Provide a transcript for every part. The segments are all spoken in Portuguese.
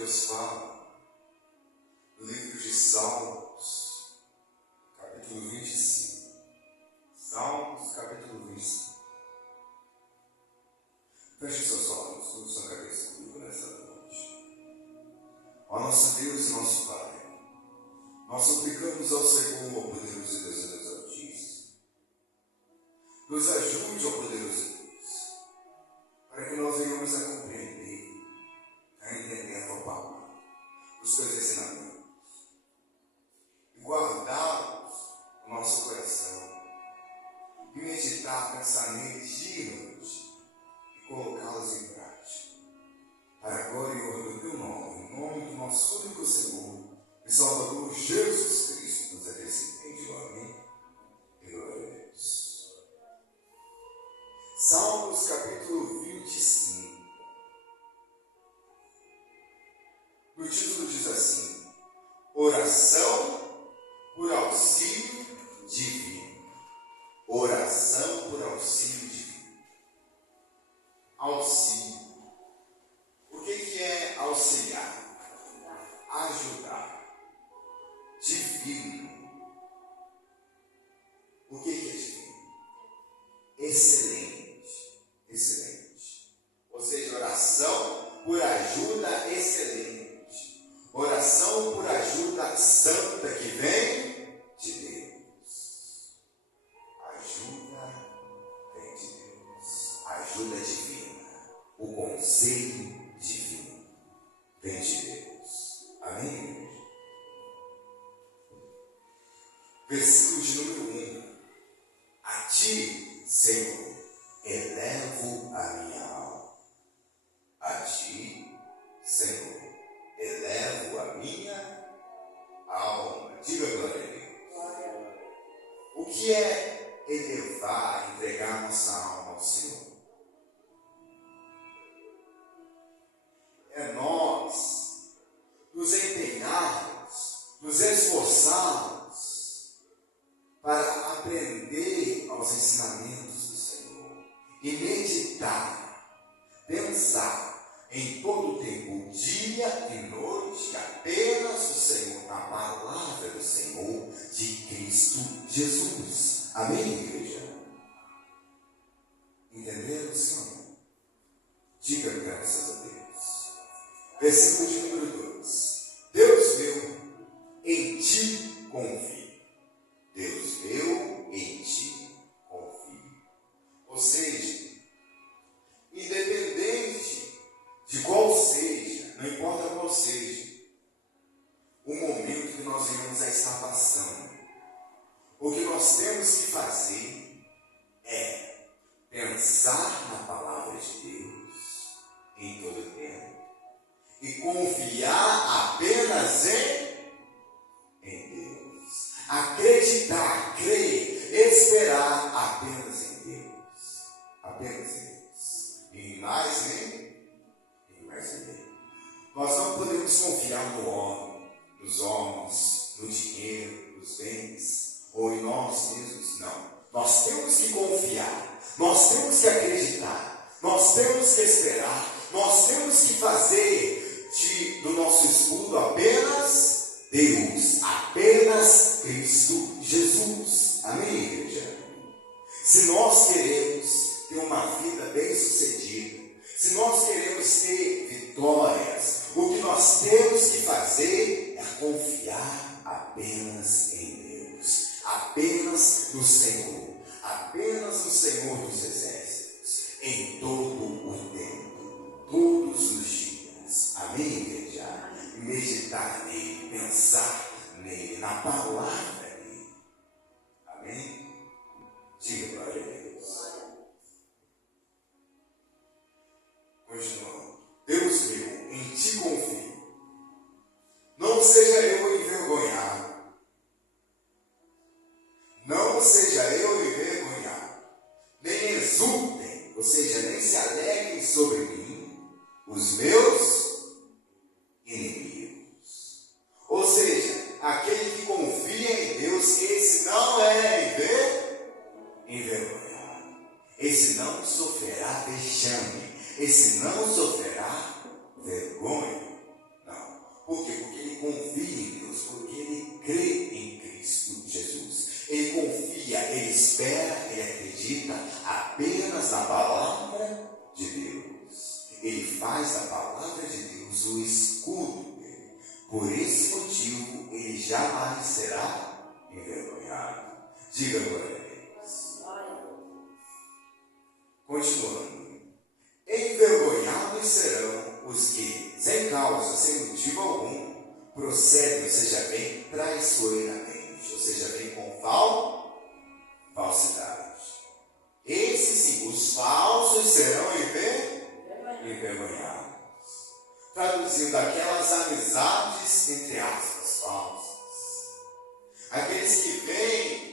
Deus fala no livro de Salmos, capítulo 25. Salmos, capítulo 25. Feche seus olhos, curva sua cabeça comigo nessa noite. Ó nosso Deus e nosso Pai, nós suplicamos ao Senhor, ó poderoso Deus e Deus Altíssimo, nos ajude, ó poderoso Deus, para que nós venhamos a compreender, a entender a tua palavra, os teus ensinamentos, e guardá-los no nosso coração, e meditar, pensar neles dia e noite, e colocá-los em prática, para a glória e honra do teu nome, em nome do nosso único Senhor e Salvador Jesus Cristo, nos acrescente. Amém. E glória a Deus. Salmos capítulo 25. O título diz assim: oração por auxílio divino. Oração por auxílio divino. Auxílio. O que é auxiliar? Ajudar. Divino. O que é divino? Excelente. Excelente. Ou seja, oração por ajuda excelente. Oração por ajuda santa que vem de Deus. Ajuda vem de Deus. Ajuda divina. O conselho divino vem de Deus. Amém? Versículo de número 1. A ti, Senhor, elevo a minha alma. A ti, Senhor, elevo a minha alma. Diga glória a Deus. O que é elevar, entregar nossa alma ao Senhor? É nós nos empenharmos, nos esforçarmos para aprender aos ensinamentos do Senhor e meditar, pensar em todo o tempo, dia e noite, apenas o Senhor, a palavra do Senhor de Cristo Jesus. Amém, igreja? Entenderam, Senhor? Diga graças a Deus. Versículo de número 2. Deus meu, em ti confio. Deus meu, em ti confio. Ou seja, independente de qual seja, não importa qual seja, o momento que nós venhamos a estar passando, o que nós temos que fazer é pensar na palavra de Deus em todo o tempo e confiar apenas em Deus. Acreditar, crer, esperar apenas em Deus. Apenas em Deus. E mais nem. Nós não podemos confiar no homem, nos homens, no dinheiro, nos bens, ou em nós mesmos, não. Nós temos que confiar, nós temos que acreditar, nós temos que esperar, nós temos que fazer do nosso escudo apenas Deus, apenas Cristo Jesus. Amém, igreja? Se nós queremos ter uma vida bem-sucedida, se nós queremos ter vitórias, o que nós temos que fazer é confiar apenas em Deus, apenas no Senhor, apenas no Senhor dos Exércitos, em todo o tempo, todos os dias. Amém, igreja? Meditar nele, pensar nele, na palavra dele. Amém? Diga glória a Deus. Continuando. Deus meu, em ti confio. Não seja eu envergonhado. Não seja eu envergonhado. Nem exultem, ou seja, nem se alegrem sobre mim, os meus inimigos. Ou seja, aquele que confia em Deus, esse não é envergonhado. Esse não sofrerá vexame. Esse não sofrerá vergonha. Não. faz da palavra de Deus o escudo dele. Por esse motivo, ele jamais será envergonhado. Diga glória a Deus. Continuando. Envergonhados serão os que, sem causa, sem motivo algum, procedem, ou seja, bem traiçoeiramente, ou seja, bem com falsidade. Esses sim, os falsos serão envergonhados. Traduzindo, aquelas amizades, entre aspas, falsas. Aqueles que vêm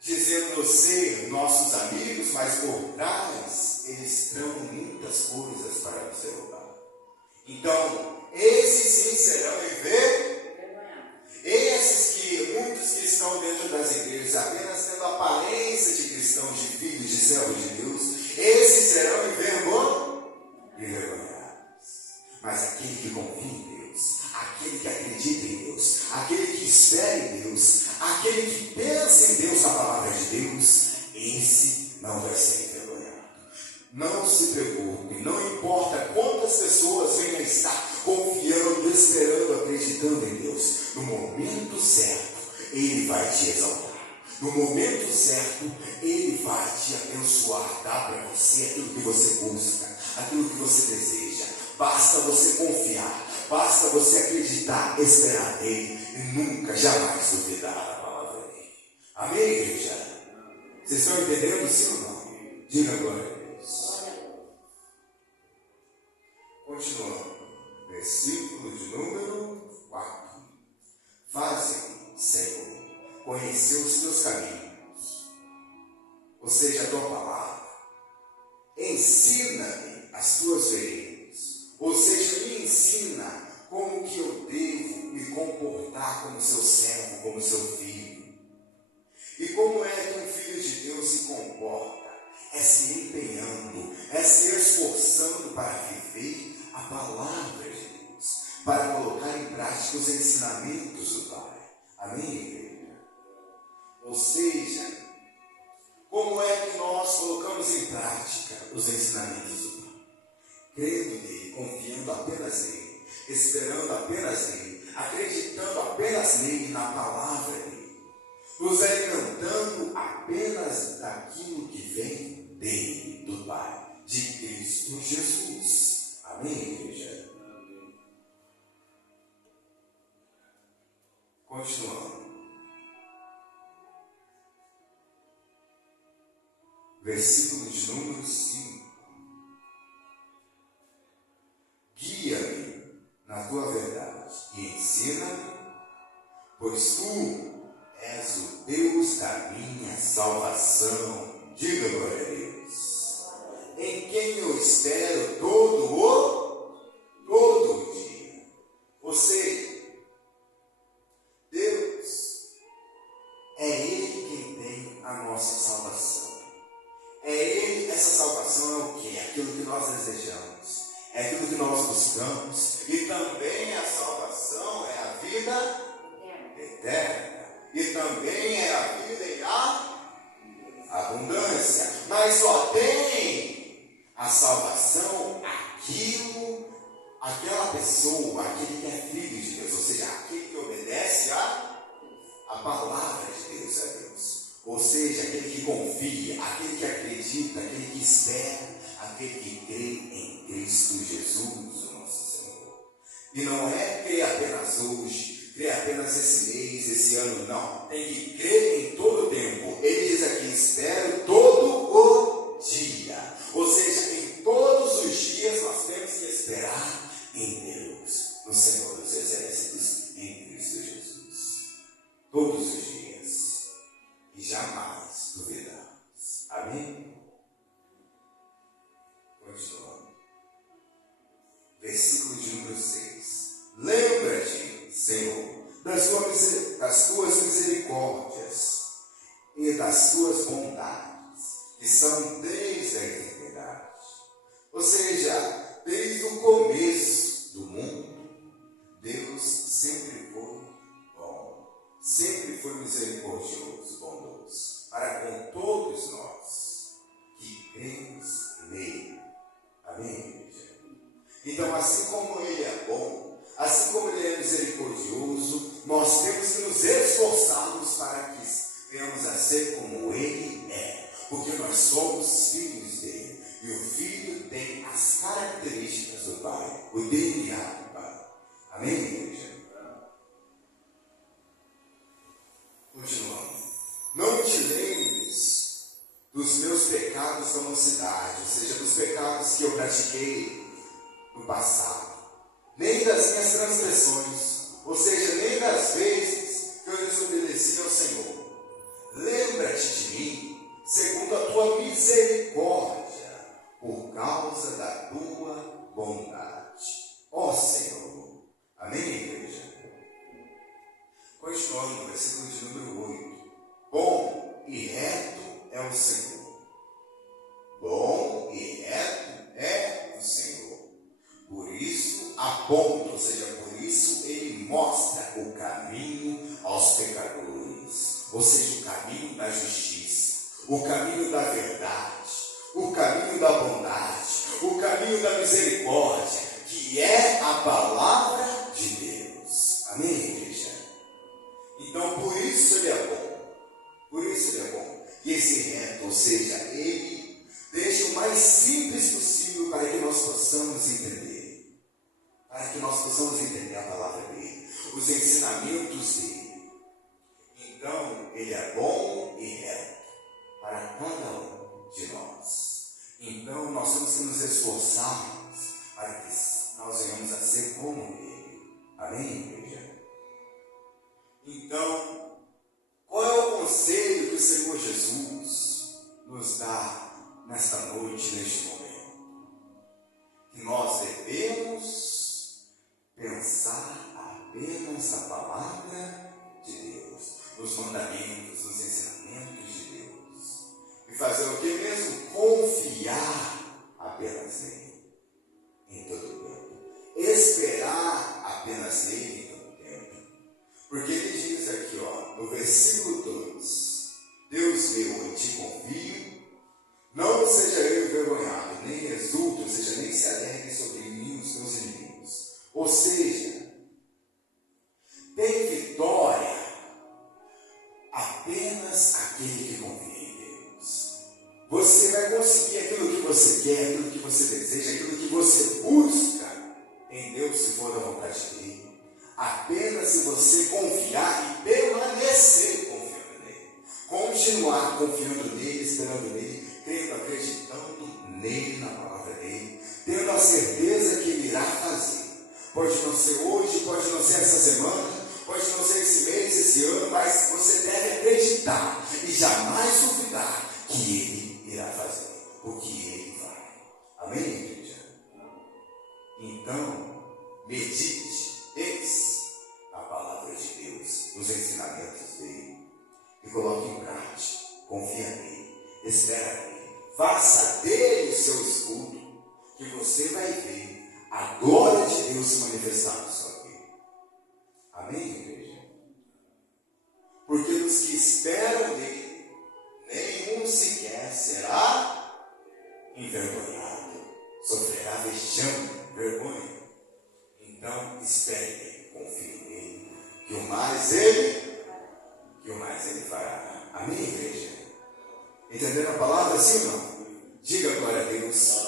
dizendo ser nossos amigos, mas por trás eles tramam muitas coisas para nos derrubar. Então, esses sim serão envergonhados. Esses que, muitos que estão dentro das igrejas, apenas tendo aparência de cristãos, de filhos, de servos de Deus, esses serão envergonhados. Mas aquele que confia em Deus, aquele que acredita em Deus, aquele que espera em Deus, aquele que pensa em Deus, na palavra de Deus, esse não vai ser envergonhado. Não se preocupe, não importa quantas pessoas venham a estar confiando, esperando, acreditando em Deus. No momento certo, Ele vai te exaltar. No momento certo, Ele vai te abençoar, dar para você aquilo que você busca, aquilo que você deseja. Basta você confiar, basta você acreditar, esperar nele e nunca, jamais duvidar da palavra dele. Amém, igreja? Vocês estão entendendo, sim ou não? Diga glória a Deus. Continuando, versículo de número 4. Faze-me, Senhor, conhecer os teus caminhos, ou seja, a tua palavra. Ensina-me as tuas veredas, ou seja, me ensina como que eu devo me comportar como seu servo, como seu filho. E como é que um filho de Deus se comporta? É se empenhando, é se esforçando para viver a palavra de Deus, para colocar em prática os ensinamentos do Pai. Amém, igreja? Ou seja, como é que nós colocamos em prática os ensinamentos do Pai? Crendo nele, confiando apenas nele, esperando apenas nele, acreditando apenas nele, na palavra dele, nos alimentando apenas daquilo que vem dele, do Pai, de Cristo Jesus. Amém, igreja? Continuando. Versículo de número 5. Guia-me na tua verdade e ensina-me, pois tu és o Deus da minha salvação. Diga glória a Deus. Em quem eu espero todo o dia. Ou seja, Deus é Ele quem tem a nossa salvação. É Ele, essa salvação é o quê? Aquilo que nós desejamos, é aquilo que nós buscamos, e também a salvação é a vida eterna, e também é a vida em abundância. Mas só tem a salvação aquela pessoa, aquele que é filho de Deus, ou seja, aquele que obedece a palavra de Deus, a Deus. Ou seja, aquele que confia, aquele que acredita, aquele que espera, aquele que crê em Cristo Jesus, o nosso Senhor. E não é crer apenas hoje, crer apenas esse mês, esse ano, não. Tem que crer em todo o tempo. Ele diz aqui, espero todo o dia. Ou seja, em todos os dias nós temos que esperar em Deus, no Senhor dos Exércitos, em Cristo Jesus. Todos os dias. E jamais duvidamos. Amém? Continuando. Versículo de número 6. Lembra-te, Senhor, das tuas misericórdias e das tuas bondades, que são desde a eternidade. Ou seja, desde o começo do mundo, Deus sempre foi bom, sempre foi misericordioso, bondoso, para com todos nós que cremos nele. Amém, igreja? Então, assim como Ele é bom, assim como Ele é misericordioso, nós temos que nos esforçarmos para que venhamos a ser como Ele é, porque nós somos filhos dele, e o filho tem as características do Pai, o DNA do Pai. Amém, igreja? Continuando. Não te lembres dos meus pecados da mocidade, ou seja, dos pecados que eu pratiquei no passado, nem das minhas transgressões, ou seja, nem das vezes que eu desobedeci ao Senhor. Lembra-te de mim, segundo a tua misericórdia, por causa da tua bondade, ó Senhor. Amém, igreja? Continuando no versículo de número 8. Bom e reto é o Senhor. Bom e reto é o Senhor. Por isso aponta, ou seja, por isso Ele mostra o caminho aos pecadores. Ou seja, o caminho da justiça, o caminho da verdade, o caminho da bondade, o caminho da misericórdia, que é a palavra de Deus. Amém, igreja? Então, por isso Ele é bom. Por isso Ele é bom. E esse reto, ou seja, Ele deixa o mais simples possível para que nós possamos entender. Para que nós possamos entender a palavra dEle, os ensinamentos dEle. Então, Ele é bom e reto para cada um de nós. Então, nós temos que nos esforçarmos para que nós venhamos a ser como Ele. Amém, igreja? Então, qual é o conselho que o Senhor Jesus nos dá nesta noite, neste momento? Que nós devemos pensar apenas na palavra de Deus, nos mandamentos, nos ensinamentos de Deus. E fazer o que mesmo? Confiar apenas nele, em todo o tempo. Esperar apenas nele em todo o tempo. Porque ele diz aqui, no versículo 2, Deus meu, em ti confio, não seja eu envergonhado, nem exulte, ou seja, nem se alegre sobre mim os meus inimigos. Ou seja, tem vitória apenas aquele que confia em Deus. Você vai conseguir aquilo que você quer, aquilo que você deseja, aquilo que você busca em Deus, se for da vontade dele, apenas se você confiar e permanecer confiando nele. Continuar confiando nele, esperando nele, crendo, acreditando nele, na palavra dele, tendo a certeza que ele irá fazer. Pode não ser hoje, pode não ser essa semana, pode não ser esse mês, esse ano, mas você deve acreditar e jamais duvidar que ele irá fazer, porque ele vai. Amém, igreja? Então, medite, na palavra de Deus, nos ensinamentos dele, e coloque em prática. Confia nele, espera nele, faça dele o seu escudo, que você vai ver a glória de Deus se manifestar na sua vida. Amém, igreja? Porque os que esperam nele, nenhum sequer será envergonhado, sofrerá vexame, vergonha. Então, espere nele, confie nele, que o mais ele fará. Amém, igreja? Entenderam a palavra, sim ou não? Diga glória a Deus.